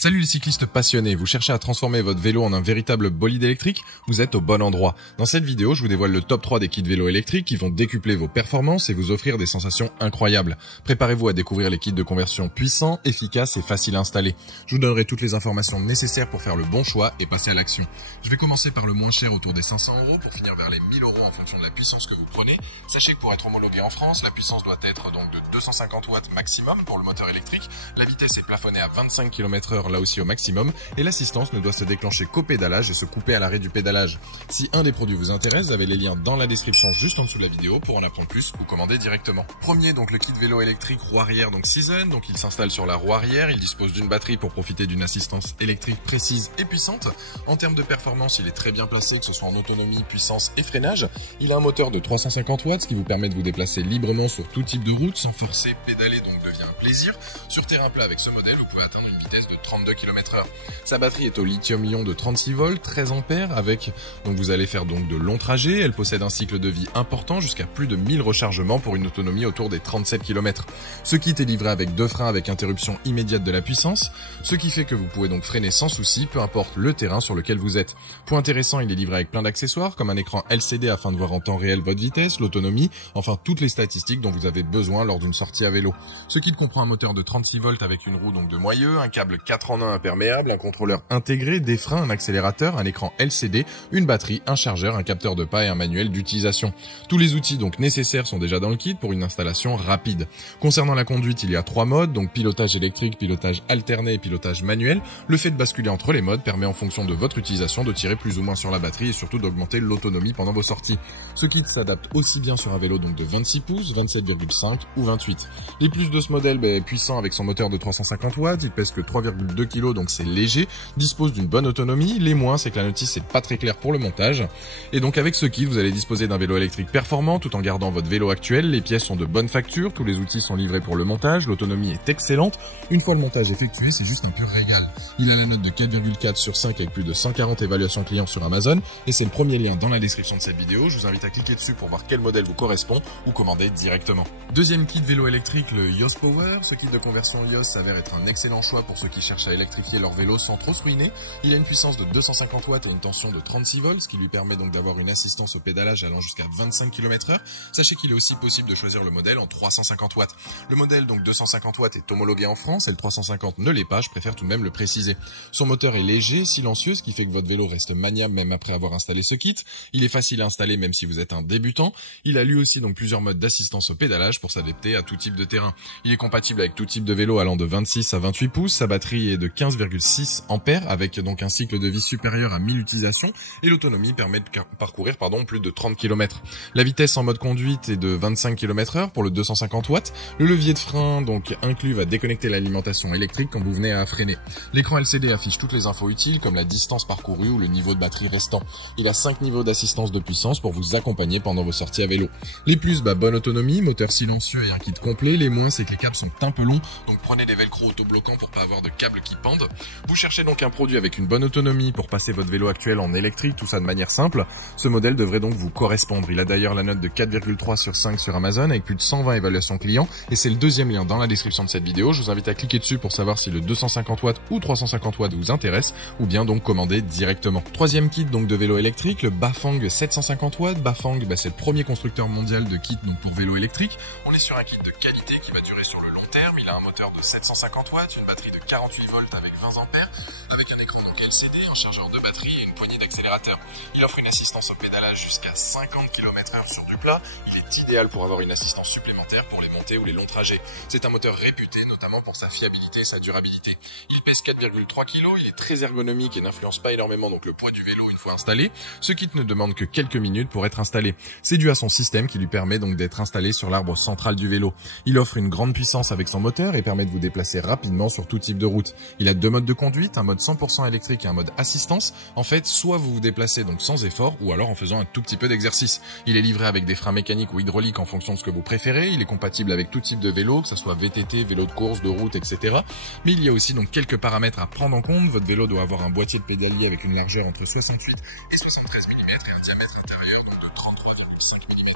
Salut les cyclistes passionnés, vous cherchez à transformer votre vélo en un véritable bolide électrique? Vous êtes au bon endroit. Dans cette vidéo, je vous dévoile le top 3 des kits vélos électriques qui vont décupler vos performances et vous offrir des sensations incroyables. Préparez-vous à découvrir les kits de conversion puissants, efficaces et faciles à installer. Je vous donnerai toutes les informations nécessaires pour faire le bon choix et passer à l'action. Je vais commencer par le moins cher autour des 500 € pour finir vers les 1000 € en fonction de la puissance que vous prenez. Sachez que pour être homologué en France, la puissance doit être donc de 250 watts maximum pour le moteur électrique. La vitesse est plafonnée à 25 km/h là aussi au maximum, et l'assistance ne doit se déclencher qu'au pédalage et se couper à l'arrêt du pédalage. Si un des produits vous intéresse, vous avez les liens dans la description juste en dessous de la vidéo pour en apprendre plus ou commander directement. Premier, donc le kit vélo électrique roue arrière, donc Season, donc il s'installe sur la roue arrière, il dispose d'une batterie pour profiter d'une assistance électrique précise et puissante. En termes de performance, il est très bien placé, que ce soit en autonomie, puissance et freinage. Il a un moteur de 350 watts qui vous permet de vous déplacer librement sur tout type de route sans forcer, pédaler donc devient un plaisir. Sur terrain plat avec ce modèle, vous pouvez atteindre une vitesse de 32 km/h. Sa batterie est au lithium-ion de 36 volts, 13 ampères avec, donc vous allez faire donc de longs trajets. Elle possède un cycle de vie important jusqu'à plus de 1000 rechargements pour une autonomie autour des 37 km. Ce kit est livré avec 2 freins avec interruption immédiate de la puissance, ce qui fait que vous pouvez donc freiner sans souci, peu importe le terrain sur lequel vous êtes. Point intéressant, il est livré avec plein d'accessoires comme un écran LCD afin de voir en temps réel votre vitesse, l'autonomie, enfin toutes les statistiques dont vous avez besoin lors d'une sortie à vélo. Ce kit comprend un moteur de 36 volts avec une roue donc de moyeu, un câble 4 en 1 imperméable, un contrôleur intégré, des freins, un accélérateur, un écran LCD, une batterie, un chargeur, un capteur de pas et un manuel d'utilisation. Tous les outils donc nécessaires sont déjà dans le kit pour une installation rapide. Concernant la conduite, il y a 3 modes, donc pilotage électrique, pilotage alterné et pilotage manuel. Le fait de basculer entre les modes permet en fonction de votre utilisation de tirer plus ou moins sur la batterie et surtout d'augmenter l'autonomie pendant vos sorties. Ce kit s'adapte aussi bien sur un vélo donc de 26 pouces, 27,5 ou 28. Les plus de ce modèle est puissant avec son moteur de 350 watts, il pèse que 3,2 kg donc c'est léger, dispose d'une bonne autonomie. Les moins, c'est que la notice est pas très claire pour le montage. Et donc avec ce kit, vous allez disposer d'un vélo électrique performant tout en gardant votre vélo actuel. Les pièces sont de bonne facture, tous les outils sont livrés pour le montage, l'autonomie est excellente. Une fois le montage effectué, c'est juste un pur régal. Il a la note de 4,4 sur 5 avec plus de 140 évaluations clients sur Amazon et c'est le premier lien dans la description de cette vidéo. Je vous invite à cliquer dessus pour voir quel modèle vous correspond ou commander directement. Deuxième kit vélo électrique, le YOS Power. Ce kit de conversion YOS s'avère être un excellent choix pour ceux qui cherchent à électrifier leur vélo sans trop se ruiner. Il a une puissance de 250 watts et une tension de 36 volts, ce qui lui permet donc d'avoir une assistance au pédalage allant jusqu'à 25 km/h. Sachez qu'il est aussi possible de choisir le modèle en 350 watts. Le modèle donc 250 watts est homologué en France et le 350 ne l'est pas, je préfère tout de même le préciser. Son moteur est léger, silencieux, ce qui fait que votre vélo reste maniable même après avoir installé ce kit. Il est facile à installer même si vous êtes un débutant. Il a lui aussi donc plusieurs modes d'assistance au pédalage pour s'adapter à tout type de terrain. Il est compatible avec tout type de vélo allant de 26 à 28 pouces. Sa batterie est de 15,6 ampères avec donc un cycle de vie supérieur à 1000 utilisations et l'autonomie permet de parcourir plus de 30 km. La vitesse en mode conduite est de 25 km/h pour le 250 watts. Le levier de frein donc inclus va déconnecter l'alimentation électrique quand vous venez à freiner. L'écran LCD affiche toutes les infos utiles comme la distance parcourue ou le niveau de batterie restant. Il a 5 niveaux d'assistance de puissance pour vous accompagner pendant vos sorties à vélo. Les plus, bonne autonomie, moteur silencieux et un kit complet. Les moins, c'est que les câbles sont un peu longs, donc prenez des velcro autobloquants pour pas avoir de câbles qui pendent. Vous cherchez donc un produit avec une bonne autonomie pour passer votre vélo actuel en électrique, tout ça de manière simple. Ce modèle devrait donc vous correspondre. Il a d'ailleurs la note de 4,3 sur 5 sur Amazon avec plus de 120 évaluations clients et c'est le deuxième lien dans la description de cette vidéo. Je vous invite à cliquer dessus pour savoir si le 250 watts ou 350 watts vous intéresse ou bien donc commander directement. Troisième kit donc de vélo électrique, le Bafang 750 watts. Bafang, c'est le premier constructeur mondial de kit donc pour vélo électrique. On est sur un kit de qualité qui va durer sur le long terme. Il a un moteur de 750 watts, une batterie de 48 volts avec 20 ampères, avec un écran donc LCD, un chargeur de batterie et une poignée d'accélérateur. Il offre une assistance au pédalage jusqu'à 50 km/h sur du plat. Il est idéal pour avoir une assistance supplémentaire pour les montées ou les longs trajets. C'est un moteur réputé notamment pour sa fiabilité et sa durabilité. Il pèse 4,3 kg, il est très ergonomique et n'influence pas énormément donc le poids du vélo une fois installé. Ce kit ne demande que quelques minutes pour être installé. C'est dû à son système qui lui permet donc d'être installé sur l'arbre central du vélo. Il offre une grande puissance avec son moteur et permet de vous déplacer rapidement sur tout type de route. Il a 2 modes de conduite, un mode 100% électrique et un mode assistance. En fait, soit vous vous déplacez donc sans effort ou alors en faisant un tout petit peu d'exercice. Il est livré avec des freins mécaniques ou ou hydraulique en fonction de ce que vous préférez. Il est compatible avec tout type de vélo, que ce soit VTT, vélo de course, de route, etc. Mais il y a aussi donc quelques paramètres à prendre en compte. Votre vélo doit avoir un boîtier de pédalier avec une largeur entre 68 et 73 mm et un diamètre intérieur donc de 33,5 mm.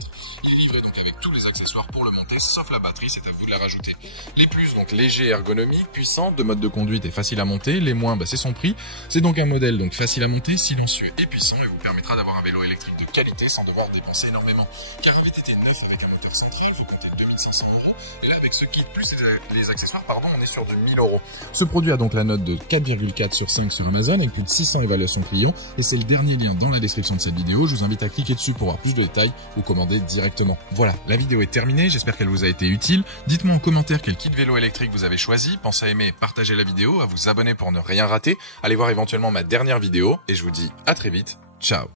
Il est livré donc avec tous les accessoires pour le monter, sauf la batterie, c'est à vous de la rajouter. Les plus, donc léger, ergonomique, puissant, de mode de conduite et facile à monter. Les moins, c'est son prix. C'est donc un modèle donc facile à monter, silencieux et puissant et vous permettra d'avoir un vélo électrique de qualité sans devoir dépenser énormément. Car un VTT neuf avec un moteur central, vous comptez 2500 €. Et là, avec ce kit plus les accessoires, on est sur de 1000 €. Ce produit a donc la note de 4,4 sur 5 sur Amazon avec plus de 600 évaluations clients. Et c'est le dernier lien dans la description de cette vidéo. Je vous invite à cliquer dessus pour voir plus de détails ou commander directement. Voilà, la vidéo est terminée. J'espère qu'elle vous a été utile. Dites-moi en commentaire quel kit vélo électrique vous avez choisi. Pensez à aimer et partager la vidéo, à vous abonner pour ne rien rater. Allez voir éventuellement ma dernière vidéo. Et je vous dis à très vite. Ciao.